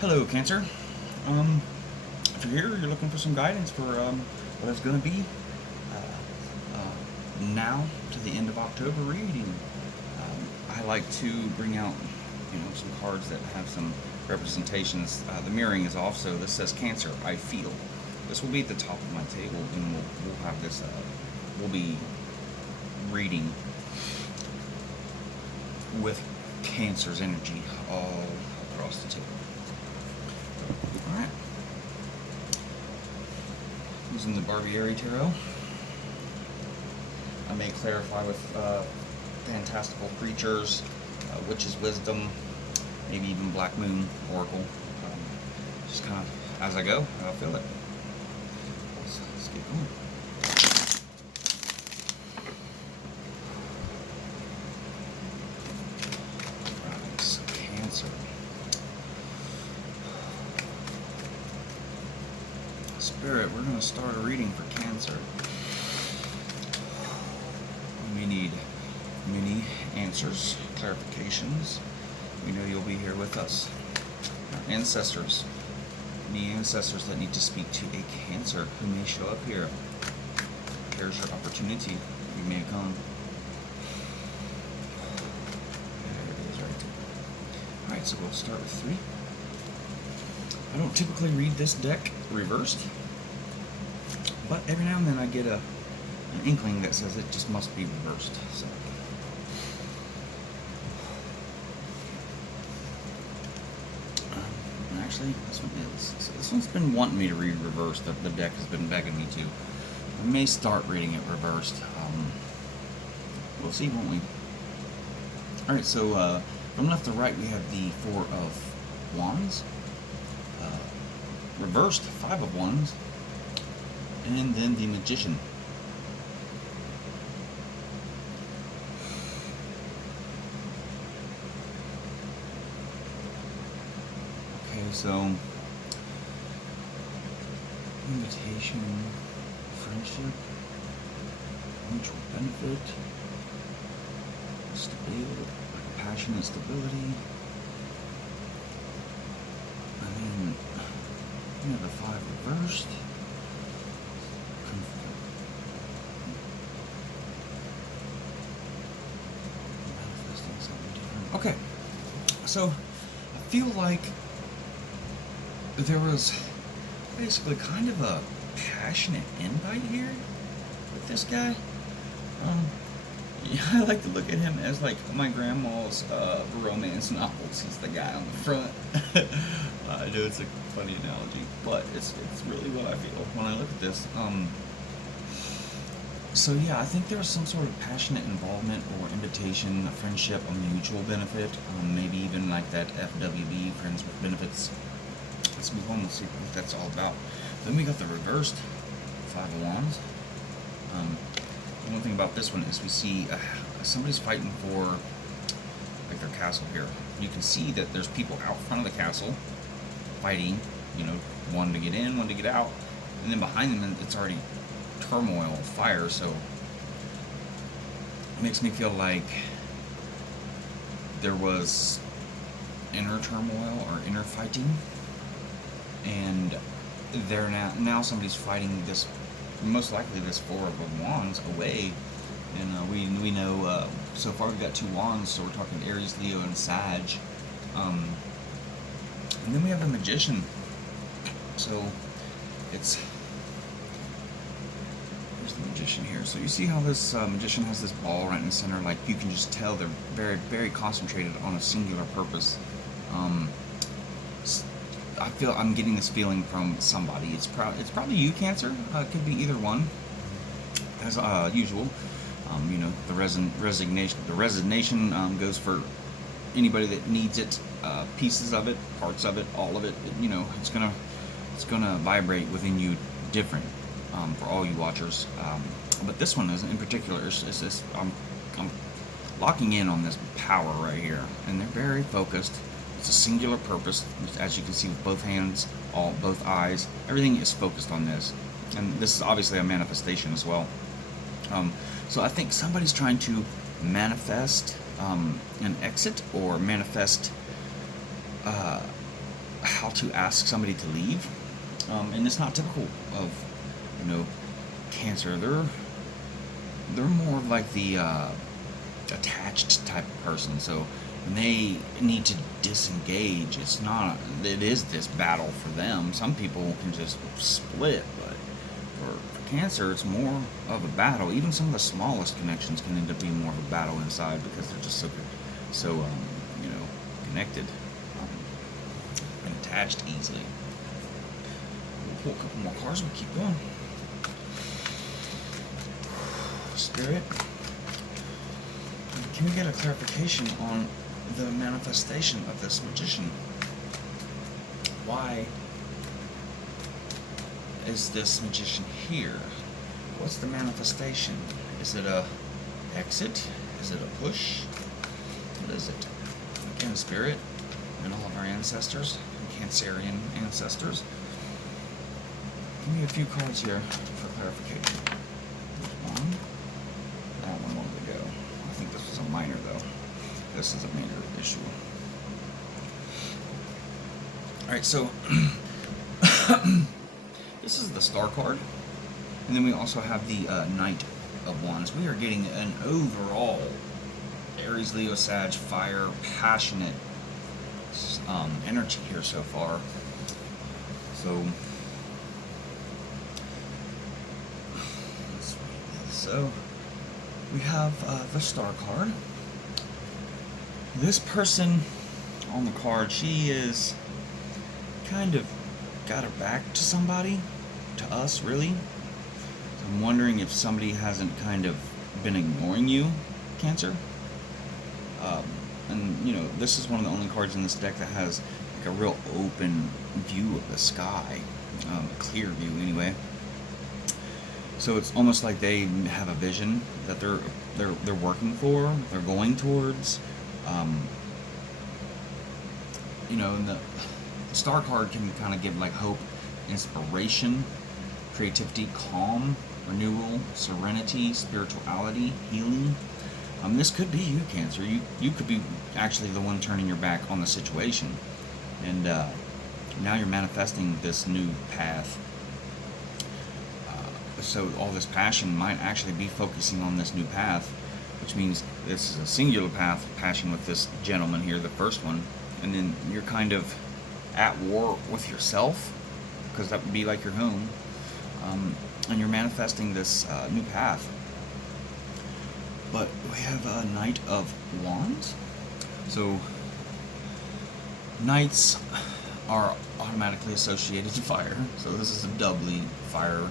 Hello, Cancer. If you're here, you're looking for some guidance for what it's going to be now to the end of October reading. I like to bring out, some cards that have some representations. The mirroring is off, so this says Cancer. I feel. This will be at the top of my table, and we'll have this. We'll be reading with Cancer's energy all across the table. Alright. Using the Barbieri Tarot. I may clarify with fantastical creatures, witch's wisdom, maybe even Black Moon Oracle. Just kind of as I go, I'll feel it. Let's get going. Alright, so Cancer. Spirit, we're going to start a reading for Cancer. We need many answers, clarifications. We know you'll be here with us. Our ancestors. Any ancestors that need to speak to a Cancer who may show up here. Here's your opportunity. You may come. There it is right there. Alright, so we'll start with 3. I don't typically read this deck reversed, but every now and then I get an inkling that says it just must be reversed. So actually, this one is. So this one's been wanting me to read reversed. The deck has been begging me to. I may start reading it reversed. We'll see, won't we? All right. So from left to right, we have the 4 of Wands. Reversed 5 of Wands, and then the Magician. Okay, so invitation, friendship, mutual benefit, stability, passion and stability, and then we have the 5 reversed. Manifesting something different. Okay, so I feel like there was basically kind of a passionate invite here with this guy. Yeah, I like to look at him as like my grandma's romance novels. He's the guy on the front. I know it's a funny analogy, but it's really what I feel when I look at this. So yeah, I think there was some sort of passionate involvement or invitation, a friendship, a mutual benefit, maybe even like that FWB, friends with benefits. Let's move on. Let's see what that's all about. Then we got the reversed 5 of Wands. The one thing about this one is we see somebody's fighting for like their castle here. You can see that there's people out front of the castle fighting, one to get in, one to get out, and then behind them it's already turmoil, fire. So it makes me feel like there was inner turmoil or inner fighting, and they're now somebody's fighting this, most likely this 4 of Wands away. And we know so far we've got 2 Wands, so we're talking Aries, Leo, and Sag. And then we have the Magician. So it's, there's the Magician here. So you see how this Magician has this ball right in the center. Like, you can just tell they're very, very concentrated on a singular purpose. I feel I'm getting this feeling from somebody. It's probably you, Cancer. It could be either one, as usual. The resignation. The resignation goes for anybody that needs it, pieces of it, parts of it, all of it. It's gonna vibrate within you different for all you watchers. But this one is in particular. Is I'm locking in on this power right here, and they're very focused. It's a singular purpose, as you can see with both hands, both eyes. Everything is focused on this, and this is obviously a manifestation as well. So I think somebody's trying to manifest an exit, or manifest how to ask somebody to leave, and it's not typical of, you know, Cancer. They're more like the attached type of person. So when they need to disengage, it is this battle for them. Some people can just split, but for Cancer, it's more of a battle. Even some of the smallest connections can end up being more of a battle inside because they're just so you know, connected and attached easily. We'll pull a couple more cards. We'll keep going. Spirit, can we get a clarification on the manifestation of this magician? Why is this magician here? What's the manifestation? Is it a exit? Is it a push? What is it? Again, Spirit and all of our ancestors, Cancerian ancestors. Give me a few cards here for clarification. There's one. That one wanted to go. I think this was a minor though. This is a major issue. Alright, so this is the Star card. And then we also have the Knight of Wands. We are getting an overall Aries, Leo, Sag, fire, passionate energy here so far. So we have the Star card. This person on the card, she is kind of got her back to somebody, to us really. So I'm wondering if somebody hasn't kind of been ignoring you, Cancer. And you know, this is one of the only cards in this deck that has like a real open view of the sky, a clear view anyway. So it's almost like they have a vision that they're working for, they're going towards. You know, and the Star card can kind of give like hope, inspiration, creativity, calm, renewal, serenity, spirituality, healing. This could be you, Cancer. You could be actually the one turning your back on the situation, and now you're manifesting this new path. So all this passion might actually be focusing on this new path, which means this is a singular path, passion with this gentleman here, the first one, and then you're kind of at war with yourself, because that would be like your home, and you're manifesting this new path. But we have a Knight of Wands. So Knights are automatically associated to fire, so this is a doubly fire.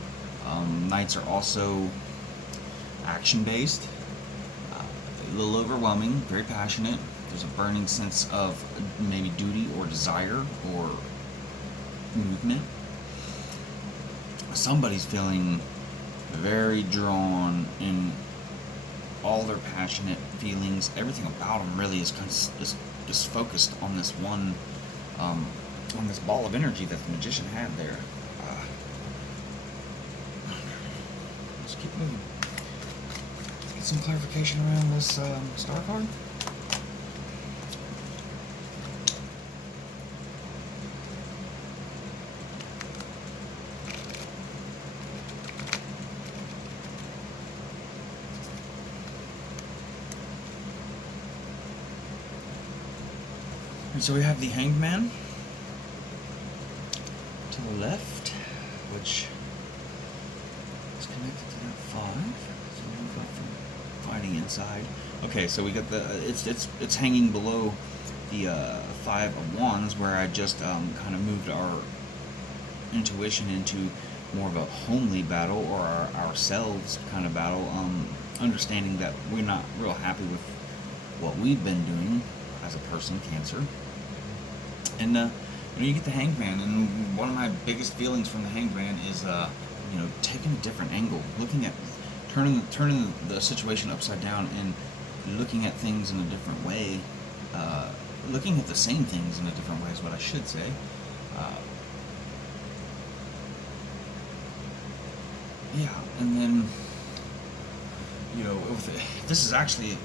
Knights are also action-based, a little overwhelming, very passionate. There's a burning sense of maybe duty or desire or movement. Somebody's feeling very drawn in all their passionate feelings. Everything about them really is focused on this one, on this ball of energy that the magician had there. Let's keep moving. Get some clarification around this Star card. And so we have the Hanged Man to the left, which is connected to that 5. So we go from fighting inside. Okay, so we got the it's hanging below the 5 of Wands, where I just kind of moved our intuition into more of a homely battle, or ourselves kind of battle. Understanding that we're not real happy with what we've been doing as a person, Cancer. And you get the Hanged Man, and one of my biggest feelings from the Hanged Man is you know, taking a different angle, looking at turning the situation upside down and looking at things in a different way, looking at the same things in a different way is what I should say. Yeah, and then you know, this is actually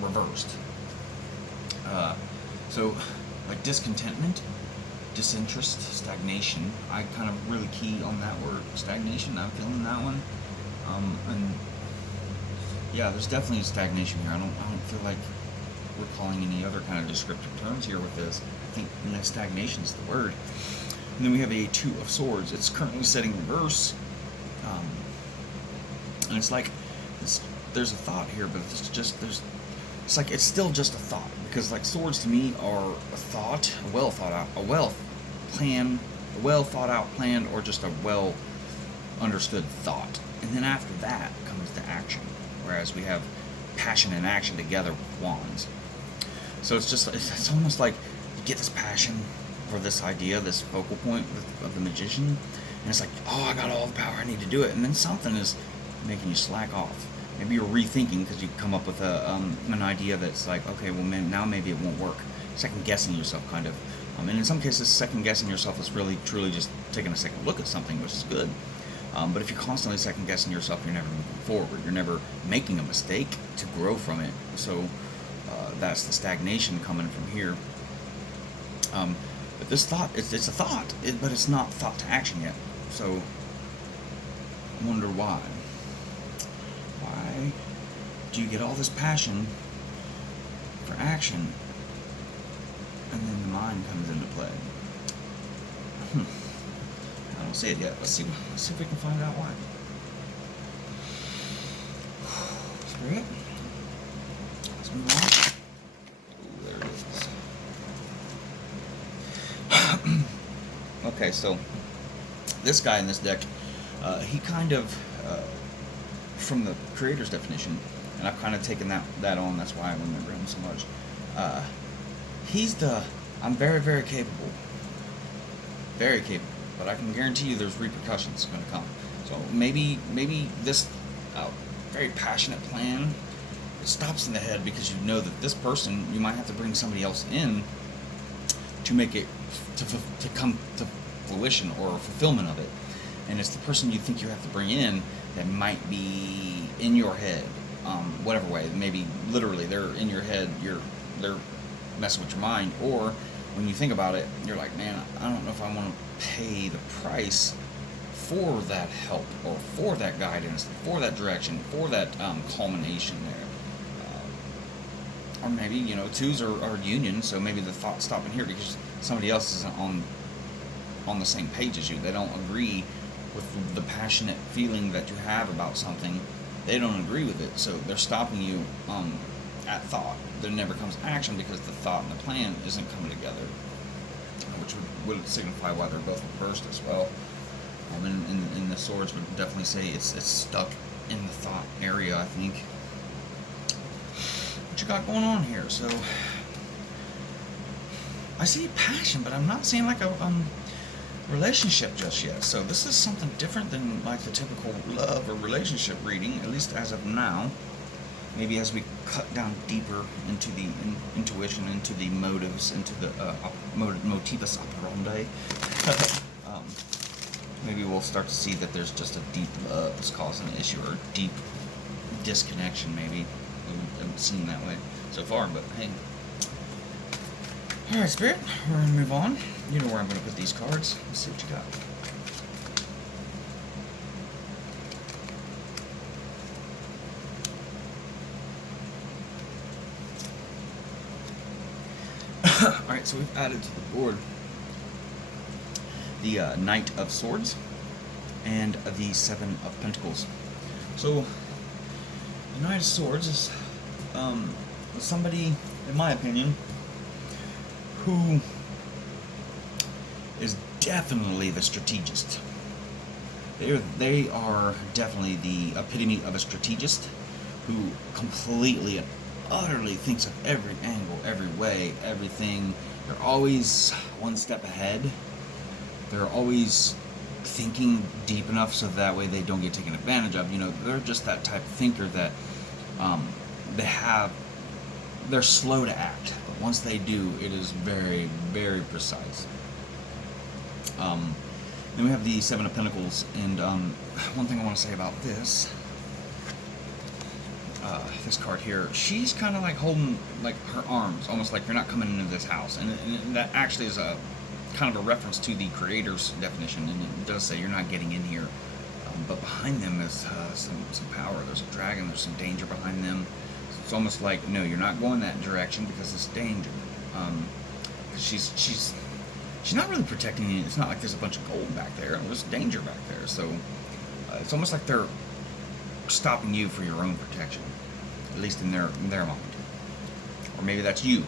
reversed. So like discontentment, disinterest, stagnation. I kind of really key on that word, stagnation. I'm feeling that one. And yeah, there's definitely stagnation here. I don't feel like we're calling any other kind of descriptive terms here with this. I think stagnation is the word. And then we have a Two of Swords. It's currently setting reverse. And it's like, there's a thought here, but it's like it's still just a thought, because like swords to me are a thought, a well thought out plan, or just a well understood thought. And then after that comes the action, whereas we have passion and action together with wands. So it's almost like you get this passion for this idea, this focal point of the magician, and it's like, oh, I got all the power, I need to do it. And then something is making you slack off. Maybe you're rethinking because you come up with an idea that's like, okay, well, now maybe it won't work. Second guessing yourself, kind of. And in some cases, second guessing yourself is really truly just taking a second look at something, which is good. But if you're constantly second guessing yourself, you're never moving forward. You're never making a mistake to grow from it. So that's the stagnation coming from here. But this thought, it's a thought, but it's not thought to action yet. So I wonder why. Why do you get all this passion for action, and then the mind comes into play? I don't see it yet. Let's see if we can find out why. Spirit, let's move on. Ooh, there it is. Okay, so this guy in this deck, he kind of, from the creator's definition, and I've kind of taken that on, that's why I remember him so much. I'm very, very capable. Very capable. But I can guarantee you there's repercussions going to come. So maybe this very passionate plan, it stops in the head because you know that this person, you might have to bring somebody else in to make it to come to fruition or fulfillment of it. And it's the person you think you have to bring in that might be in your head, whatever way. Maybe literally they're in your head, they're messing with your mind, or when you think about it, you're like, man, I don't know if I want to pay the price for that help, or for that guidance, for that direction, for that culmination there. Or maybe, twos are union, so maybe the thought's stopping here because somebody else isn't on the same page as you. They don't agree with the passionate feeling that you have about something. They don't agree with it, so they're stopping you at thought. There never comes action because the thought and the plan isn't coming together, which would signify why they're both reversed as well. And the swords would definitely say it's stuck in the thought area, I think. What you got going on here? So I see passion, but I'm not seeing like a relationship just yet. So this is something different than like the typical love or relationship reading, at least as of now. Maybe as we cut down deeper into the intuition, into the motives, into the motivus operandi, maybe we'll start to see that there's just a deep love that's causing an issue, or a deep disconnection, maybe. We haven't seen that way so far, but hey. Alright, Spirit, we're going to move on. You know where I'm going to put these cards. Let's see what you got. Alright, so we've added to the board the Knight of Swords and the Seven of Pentacles. So, the Knight of Swords is somebody, in my opinion, who is definitely the strategist. They are definitely the epitome of a strategist who completely and utterly thinks of every angle, every way, everything. They're always one step ahead. They're always thinking deep enough so that way they don't get taken advantage of. They're just that type of thinker that they're slow to act, but once they do, it is very, very precise. Then we have the Seven of Pentacles, and one thing I want to say about this this card here, she's kind of like holding like her arms, almost like you're not coming into this house, and that actually is a kind of a reference to the creator's definition, and it does say you're not getting in here. But behind them is some power. There's a dragon. There's some danger behind them. So it's almost like, no, you're not going that direction because it's danger. She's not really protecting you. It's not like there's a bunch of gold back there. There's danger back there. So it's almost like they're stopping you for your own protection, at least in their mind. Or maybe that's you.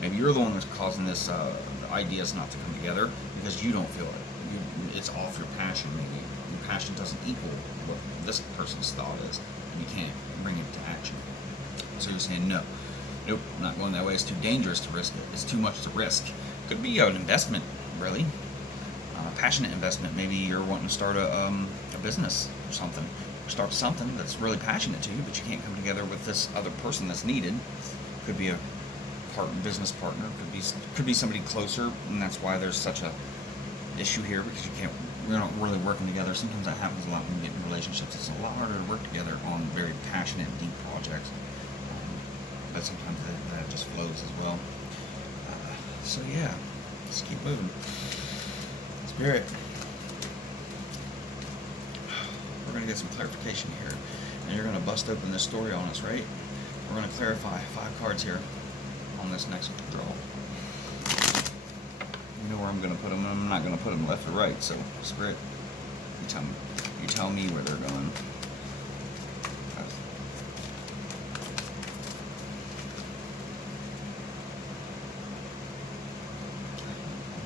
Maybe you're the one that's causing this ideas not to come together because you don't feel it. It's off your passion, maybe. Your passion doesn't equal what this person's thought is, and you can't bring it to action. So you're saying, no, nope, not going that way. It's too dangerous to risk it. It's too much to risk. Could be an investment, really. A passionate investment. Maybe you're wanting to start a business or something. Start something that's really passionate to you, but you can't come together with this other person that's needed. Could be a business partner. Could be somebody closer, and that's why there's such a issue here, because we're not really working together. Sometimes that happens a lot when you get in relationships. It's a lot harder to work together on very passionate, deep projects. But sometimes that just flows as well. So yeah, let's keep moving. Spirit, we're going to get some clarification here, and you're going to bust open this story on us, right? We're going to clarify 5 cards here on this next draw. You know where I'm going to put them. I'm not going to put them left or right. So, Spirit, you tell me where they're going.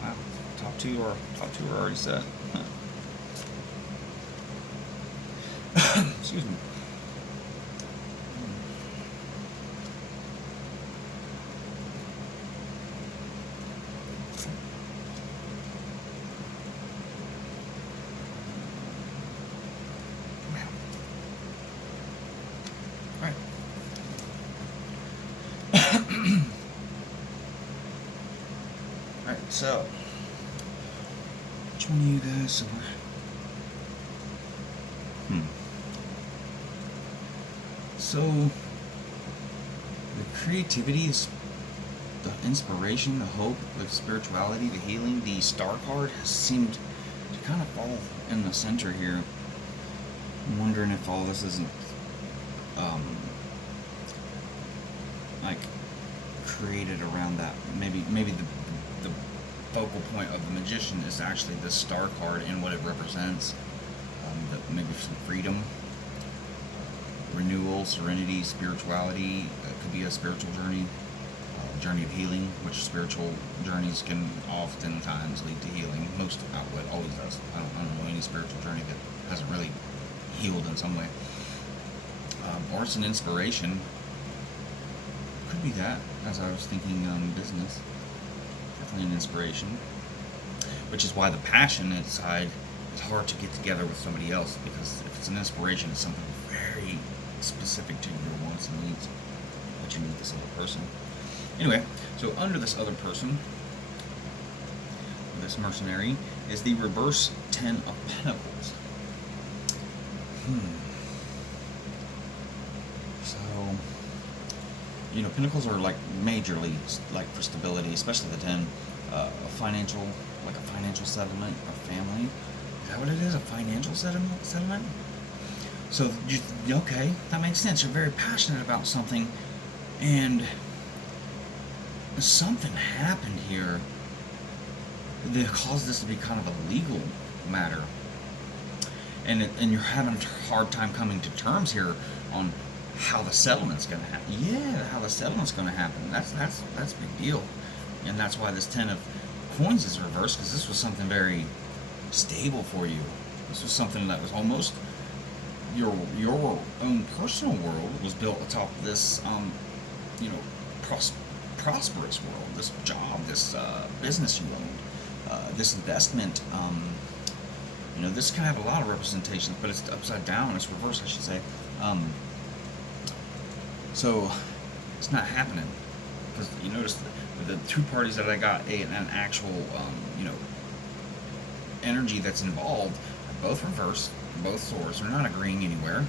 Wow, top two are already set. Excuse me. Alright, so which one of you guys somewhere? So the creativity is the inspiration, the hope, the spirituality, the healing. The star card has seemed to kind of fall in the center here. I'm wondering if all this isn't like created around that. Maybe the focal point of the magician is actually this star card and what it represents. Maybe some freedom, renewal, serenity, spirituality. It could be a spiritual journey, journey of healing, which spiritual journeys can oftentimes lead to healing. Most outlet always does. I don't know any spiritual journey that hasn't really healed in some way. Or it's an inspiration. Could be that, as I was thinking business. Definitely an inspiration. Which is why the passion inside is hard to get together with somebody else, because if it's an inspiration, it's something very specific to your wants and needs that you need this other person. Anyway, so under this other person, this mercenary, is the reverse 10 of Pentacles. So, you know, Pentacles are like majorly like for stability, especially the 10. A financial settlement, a family. Is that what it is? A financial settlement? So, okay, that makes sense. You're very passionate about something, and something happened here that caused this to be kind of a legal matter. And you're having a hard time coming to terms here on how the settlement's going to happen. Yeah, how the settlement's going to happen. That's a big deal. And that's why this 10 of Coins is reversed, because this was something very stable for you. This was something that was almost your own personal world was built atop this, prosperous world. This job, this business you owned, this investment. This can have a lot of representations, but it's upside down. It's reversed, I should say. So it's not happening, because you notice the two parties that I got an actual energy that's involved are both reversed, both swords. They're not agreeing anywhere.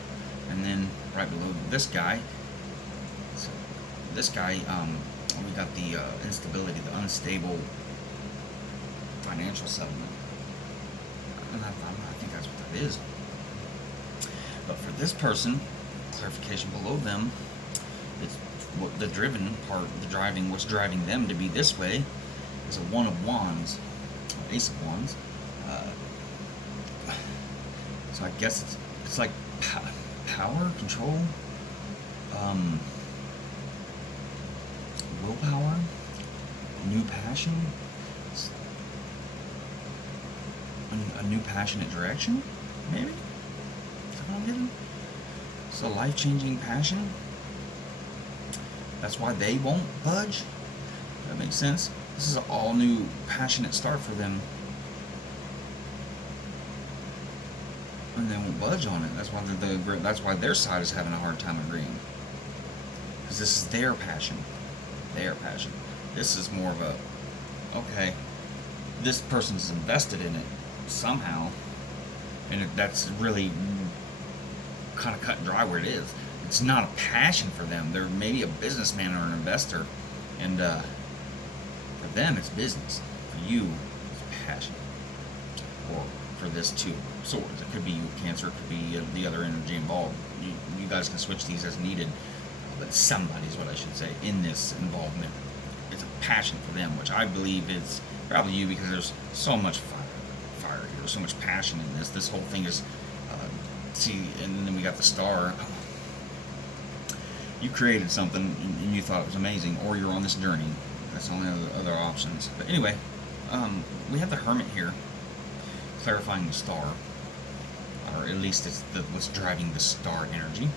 And then right below this guy this guy, we got the instability, the unstable financial settlement. And I think that's what that is. But for this person, clarification below them, it's what the driven part, the driving, what's driving them to be this way, is a One of Wands, Ace of Wands. So I guess it's like power, control, willpower, new passion, a new passionate direction, maybe? Is that what I'm getting? It's a life-changing passion. That's why they won't budge. That makes sense. This is an all-new passionate start for them. And they won't budge on it. That's why their side is having a hard time agreeing. Because this is their passion. Their passion. This is more of a, okay, this person's invested in it somehow, and that's really kind of cut and dry where it is. It's not a passion for them. They're maybe a businessman or an investor, and for them it's business. For you, it's passion. Or for this two swords, it could be you, Cancer. It could be the other energy involved. You guys can switch these as needed, but somebody's, what I should say, in this involvement. It's a passion for them, which I believe is probably you, because there's so much fire here, so much passion in this. This whole thing is, and then we got the star. You created something and you thought it was amazing, or you're on this journey. That's the only other options. But anyway, we have the Hermit here, clarifying the star, or at least it's what's driving the star energy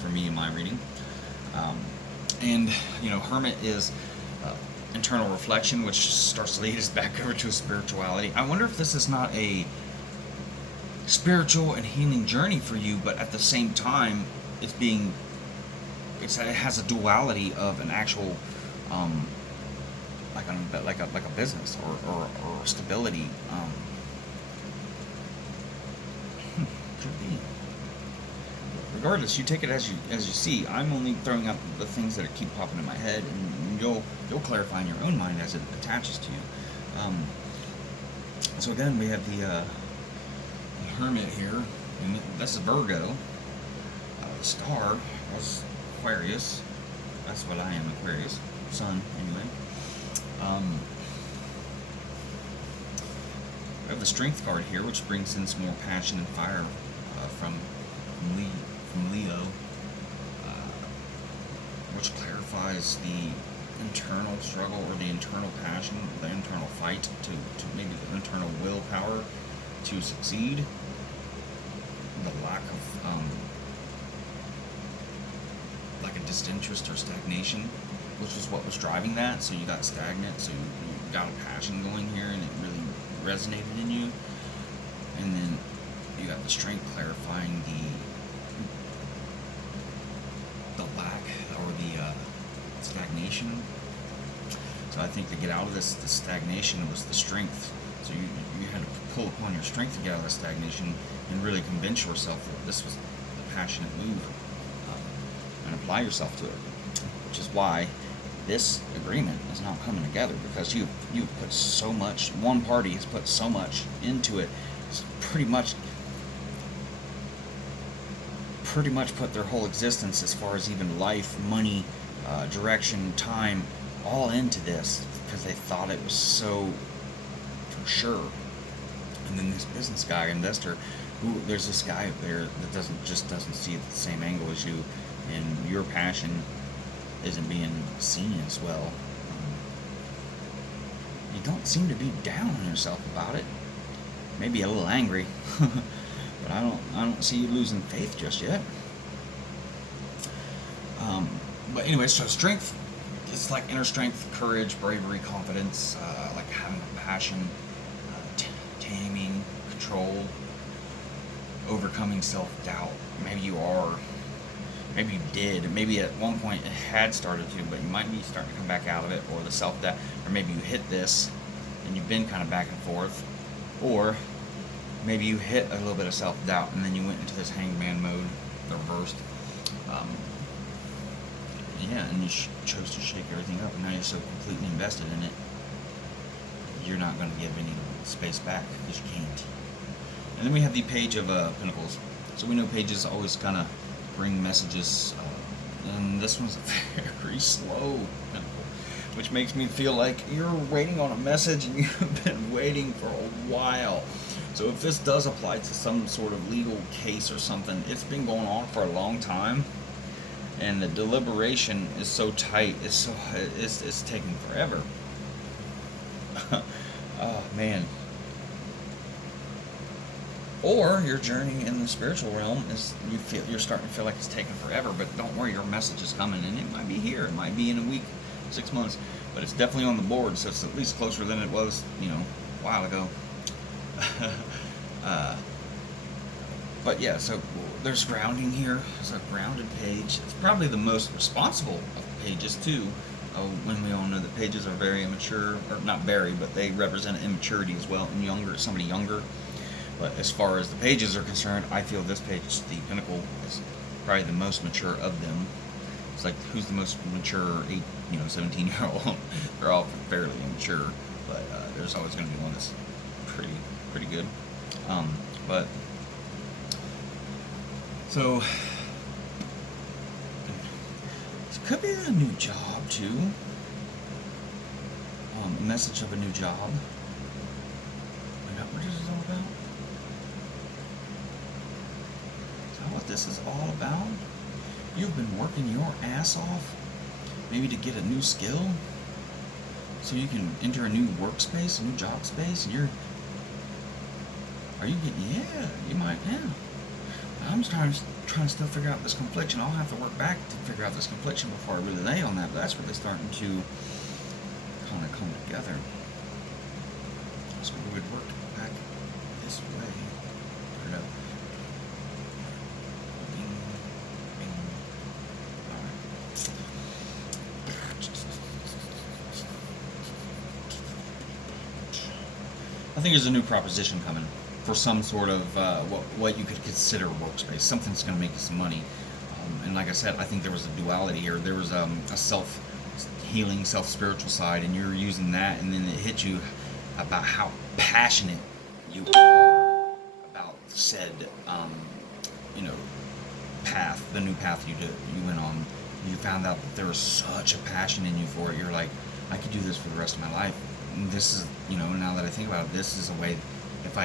for me in my reading. And Hermit is internal reflection, which starts to lead us back over to spirituality. I wonder if this is not a spiritual and healing journey for you, but at the same time, it has a duality of an actual, like a business or stability. Could be. Regardless, you take it as you see. I'm only throwing out the things that keep popping in my head, and you'll clarify in your own mind as it attaches to you. So again, we have the Hermit here, and that's Virgo. The star was Aquarius. That's what I am, Aquarius. Sun, anyway. We have the Strength card here, which brings in some more passion and fire from Leo, which clarifies the internal struggle or the internal passion, the internal fight to maybe the internal willpower to succeed, the lack of like a disinterest or stagnation, which is what was driving that. So you got stagnant, so you got a passion going here, and it really resonated in you. And then you got the Strength clarifying the lack or the stagnation. So I think to get out of the stagnation was the Strength. So you had to pull upon your strength to get out of the stagnation and really convince yourself that this was the passionate move, and apply yourself to it. Which is why this agreement is not coming together, because you've put so much. One party has put so much into it. It's pretty much put their whole existence, as far as even life, money, direction, time, all into this, because they thought it was so for sure. And then this business guy, investor, there's this guy up there that doesn't see it the same angle as you, and your passion isn't being seen as well. You don't seem to be down on yourself about it. Maybe a little angry, but I don't see you losing faith just yet. But anyway, so Strength, it's like inner strength, courage, bravery, confidence, like having a passion, taming, control, overcoming self-doubt. Maybe you are. Maybe you did. Maybe at one point it had started to, but you might be starting to come back out of it, or the self-doubt, or maybe you hit this and you've been kind of back and forth, or maybe you hit a little bit of self-doubt and then you went into this hangman mode, the reversed. yeah, and you chose to shake everything up, and now you're so completely invested in it, you're not going to give any space back because you can't. And then we have the Page of Pentacles. So we know pages always kind of bring messages, and this one's a very slow pentacle, which makes me feel like you're waiting on a message and you've been waiting for a while. So if this does apply to some sort of legal case or something, it's been going on for a long time, and the deliberation is so tight, it's taking forever. Oh man. Or your journey in the spiritual realm is you're starting to feel like it's taking forever, but don't worry, your message is coming, and it might be here, it might be in a week, 6 months, but it's definitely on the board, so it's at least closer than it was, a while ago. But yeah, so there's grounding here. It's a grounded page. It's probably the most responsible of pages too. When we all know that pages are very immature, or not very, but they represent immaturity as well, and somebody younger. But as far as the pages are concerned, I feel this page, the Pinnacle, is probably the most mature of them. It's like, who's the most mature 17-year-old? They're all fairly immature, but there's always going to be one that's pretty good. But so it could be a new job too. A message of a new job. Is that what this is all about? Is that what this is all about? You've been working your ass off, maybe to get a new skill, so you can enter a new workspace, a new job space, and yeah, you might, yeah. I'm trying to still figure out this confliction. I'll have to work back to figure out this confliction before I really lay on that, but that's really starting to kind of come together. So we would work back this way. Put it up. Bing, bing. Alright. I think there's a new proposition coming for some sort of what you could consider a workspace, something that's going to make you some money. And like I said, I think there was a duality here. There was a self-healing, self-spiritual side, and you're using that, and then it hit you about how passionate you are about said, path, the new path you went on. You found out that there was such a passion in you for it. You're like, I could do this for the rest of my life. And this is, now that I think about it, this is a way. If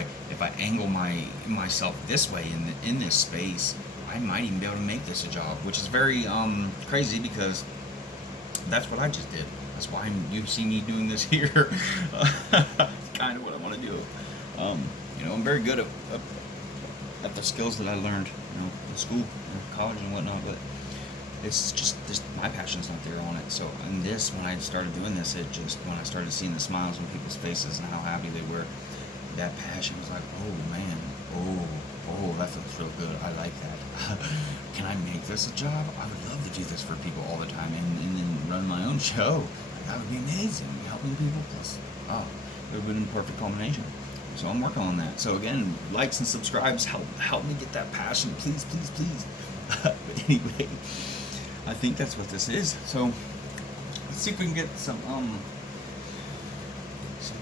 I angle myself this way in this space, I might even be able to make this a job, which is very crazy, because that's what I just did. That's why you see me doing this here. Kind of what I want to do. I'm very good at the skills that I learned, in school, college, and whatnot. But it's just my passion's not there on it. So in this, when I started doing this, when I started seeing the smiles on people's faces and how happy they were, that passion was like, oh man, oh, that feels real good. I like that. Can I make this a job? I would love to do this for people all the time, and then run my own show. That would be amazing. Helping people, plus, it would have been a perfect combination. So I'm working on that. So again, likes and subscribes help me get that passion. Please, please, please. But anyway, I think that's what this is. So let's see if we can get some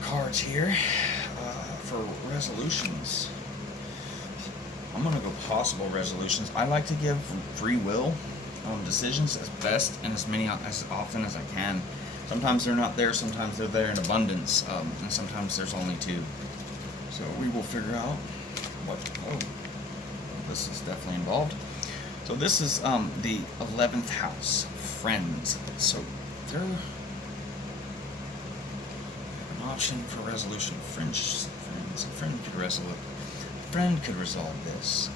cards here. For resolutions, I'm going to go possible resolutions. I like to give free will decisions as best and as often as I can. Sometimes they're not there, sometimes they're there in abundance, and sometimes there's only two. So we will figure out what. This is definitely involved. So this is the 11th house, friends. So they're an option for resolution. Friends. A friend could resolve this.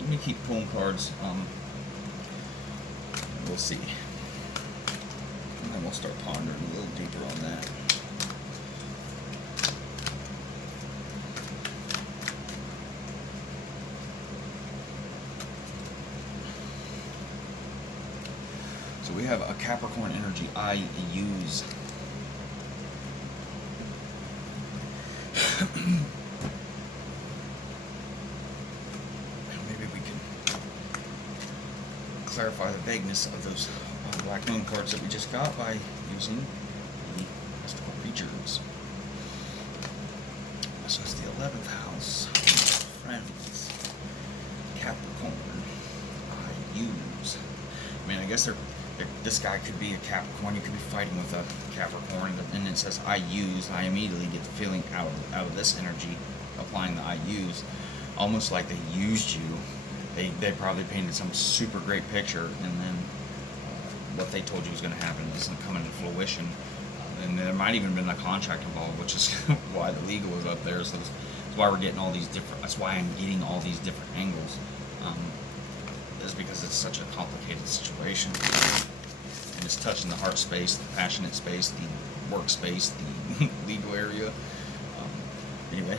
Let me keep pulling cards. We'll see. And then we'll start pondering a little deeper on that. So we have a Capricorn energy I use. clarify the vagueness of those Black Moon cards that we just got by using the mystical creatures. So it's the 11th house. Friends. Capricorn. I use. I mean, I guess this guy could be a Capricorn. You could be fighting with a Capricorn, and it says I use. I immediately get the feeling out of this energy, applying the I use, almost like they used you. They probably painted some super great picture, and then what they told you was going to happen isn't coming to fruition. And there might even been a contract involved, which is why the legal is up there. So that's why we're getting all these different. That's why I'm getting all these different angles. Is because it's such a complicated situation. And it's touching the heart space, the passionate space, the work space, the legal area. Anyway,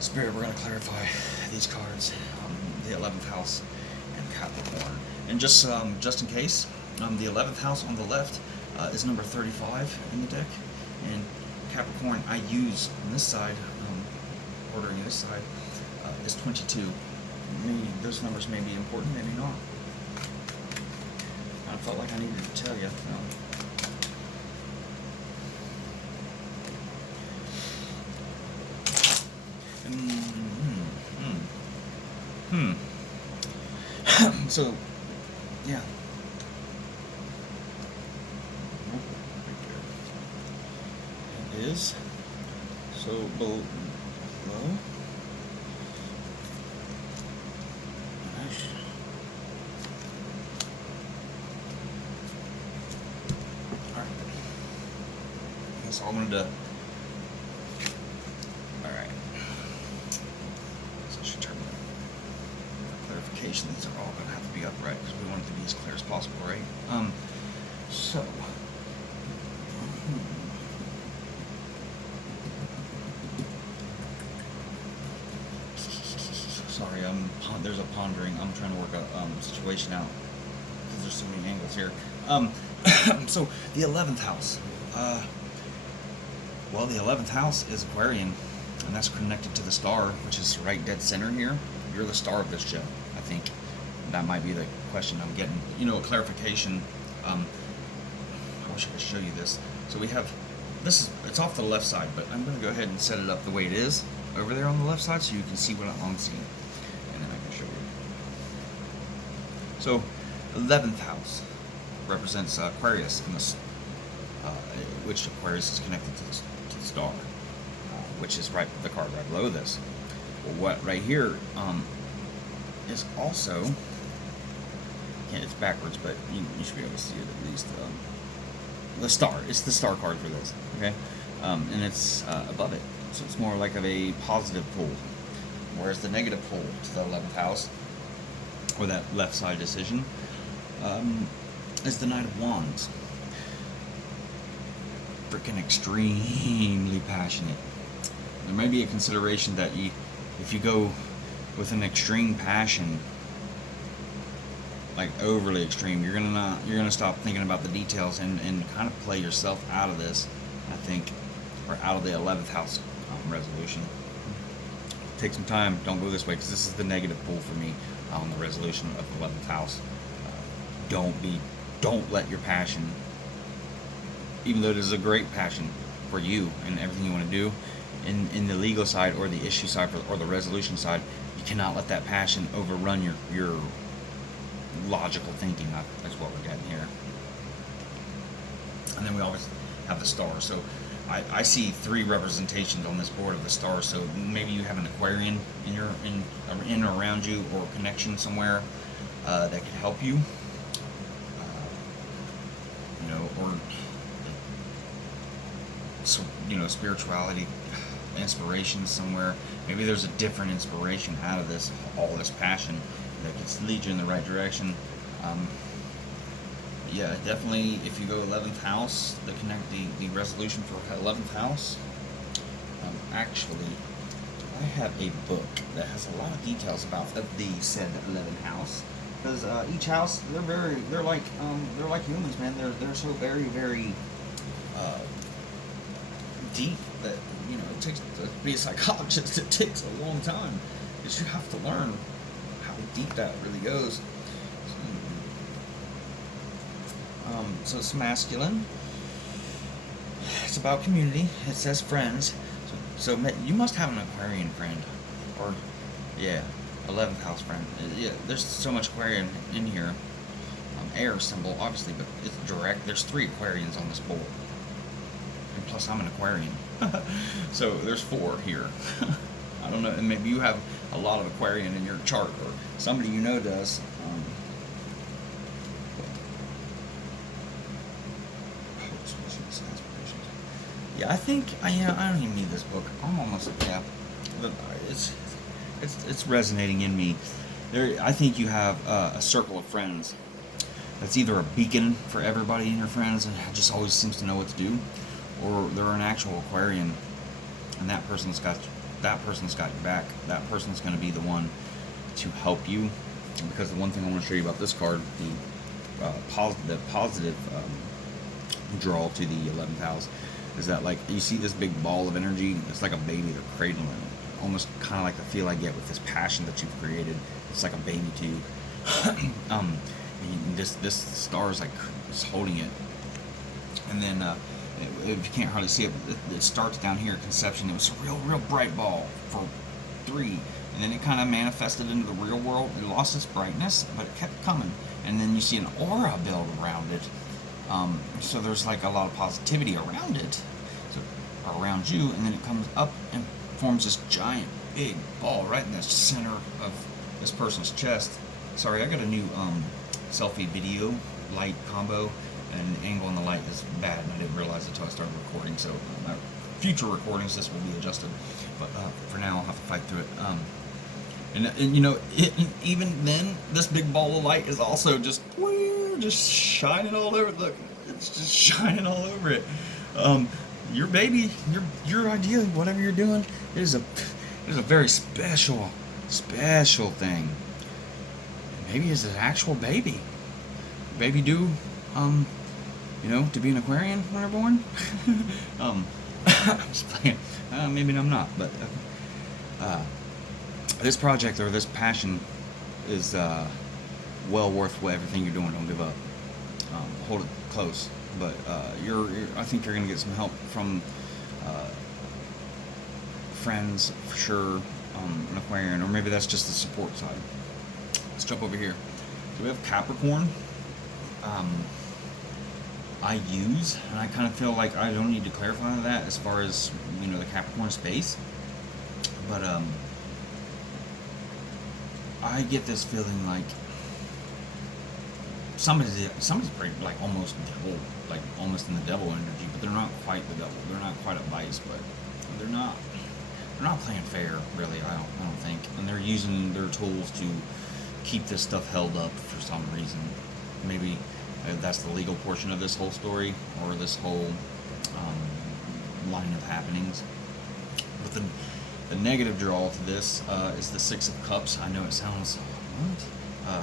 Spirit, we're going to clarify these cards. The 11th house and Capricorn. And just in case, the 11th house on the left is number 35 in the deck, and Capricorn I use on this side, ordering this side, is 22. Maybe those numbers may be important, maybe not. I felt like I needed to tell you. So, yeah. It is. So below. Alright. That's all I wanted to. Alright. So I should turn the clarification. These are all going to have to be upright because we want it to be as clear as possible, right? So. Sorry, there's a pondering. I'm trying to work a situation out because there's so many angles here. So the 11th house. Well, the 11th house is Aquarian, and that's connected to the star, which is right dead center here. You're the star of this show, I think. That might be the question I'm getting. You know, a clarification. I wish I could show you this. So we have this. It's off to the left side, but I'm going to go ahead and set it up the way it is over there on the left side, so you can see what I'm seeing. And then I can show you. So, 11th house represents Aquarius, in this, which Aquarius is connected to the star, which is right the card right below this. Well, what right here is also, it's backwards, but you should be able to see it at least. The star. It's the star card for this. Okay, and it's above it. So it's more like of a positive pull, whereas the negative pull to the 11th house, or that left side decision, is the Knight of Wands. Freaking extremely passionate. There may be a consideration that if you go with an extreme passion, like overly extreme, you're gonna stop thinking about the details and kind of play yourself out of this, I think, or out of the 11th house resolution. Take some time. Don't go this way because this is the negative pull for me on the resolution of the 11th house. Don't let your passion, even though it is a great passion for you and everything you want to do, in the legal side or the issue side or the resolution side, you cannot let that passion overrun your logical thinking. That's what we're getting here. And then we always have the star. So I see 3 representations on this board of the star. So maybe you have an Aquarian in or around you, or a connection somewhere that can help you. Or so, spirituality, inspiration somewhere. Maybe there's a different inspiration out of this, all this passion that can lead you in the right direction. Yeah, definitely. If you go 11th house, the resolution for 11th house. Actually, I have a book that has a lot of details about the said 11th house. Because each house, they're like humans, man. They're so very, very deep that it takes to be a psychologist. It takes a long time because you have to learn how deep that really goes. So it's masculine. It's about community. It says friends. So you must have an Aquarian friend, or yeah, 11th house friend. Yeah, there's so much Aquarian in here. Air symbol, obviously, but it's direct. There's 3 Aquarians on this board, and plus I'm an Aquarian, so there's 4 here. I don't know, and maybe you have a lot of Aquarian in your chart, or somebody you know does. Yeah, I think I don't even need this book. I'm almost it's resonating in me. I think you have a circle of friends that's either a beacon for everybody in your friends and just always seems to know what to do, or they're an actual Aquarian, and that person's got your back. That person's going to be the one to help you. Because the one thing I want to show you about this card, the positive draw to the 11th house, is that, like, you see this big ball of energy. It's like a baby they're cradling, almost kind of like the feel I get with this passion that you've created. It's like a baby too. This star is like just holding it, and then if you can't hardly see it, it starts down here. Conception. It was a real bright ball for 3, and then it kind of manifested into the real world. It lost its brightness, but it kept coming, and then you see an aura build around it. So there's like a lot of positivity around it, so around you, and then it comes up and forms this giant big ball right in the center of this person's chest. Sorry, I got a new selfie video light combo, and the angle on the light is bad, and I didn't realize it until I started recording. So future recordings, this will be adjusted, but for now I'll have to fight through it. And you know, even then, this big ball of light is also just shining all over. Look, it's just shining all over it. Your baby, your idea, whatever you're doing, is a very special thing. Maybe it's an actual baby. Baby due, you know, to be an Aquarian when they're born. I'm just playing. Maybe I'm not, but this project or this passion is well worth everything you're doing. Don't give up. Hold it close. But I think you're gonna get some help from friends for sure. An Aquarian, or maybe that's just the support side. Let's jump over here. So we have Capricorn. I use, and I kind of feel like I don't need to clarify that as far as, you know, the Capricorn space, but I get this feeling like somebody's pretty, like, almost devil, like almost in the devil energy, but they're not quite the devil. They're not quite a vice, but they're not playing fair, really. I don't think, and they're using their tools to keep this stuff held up for some reason. Maybe that's the legal portion of this whole story, or this whole line of happenings. But the negative draw to this is the 6 of Cups. I know it sounds what?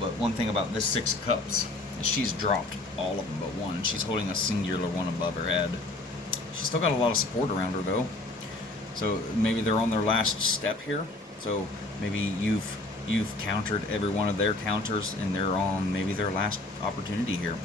But one thing about this 6 of Cups is she's dropped all of them but one. She's holding a singular one above her head. She's still got a lot of support around her though. So maybe they're on their last step here. So maybe you've countered every one of their counters, and they're on maybe their last opportunity here.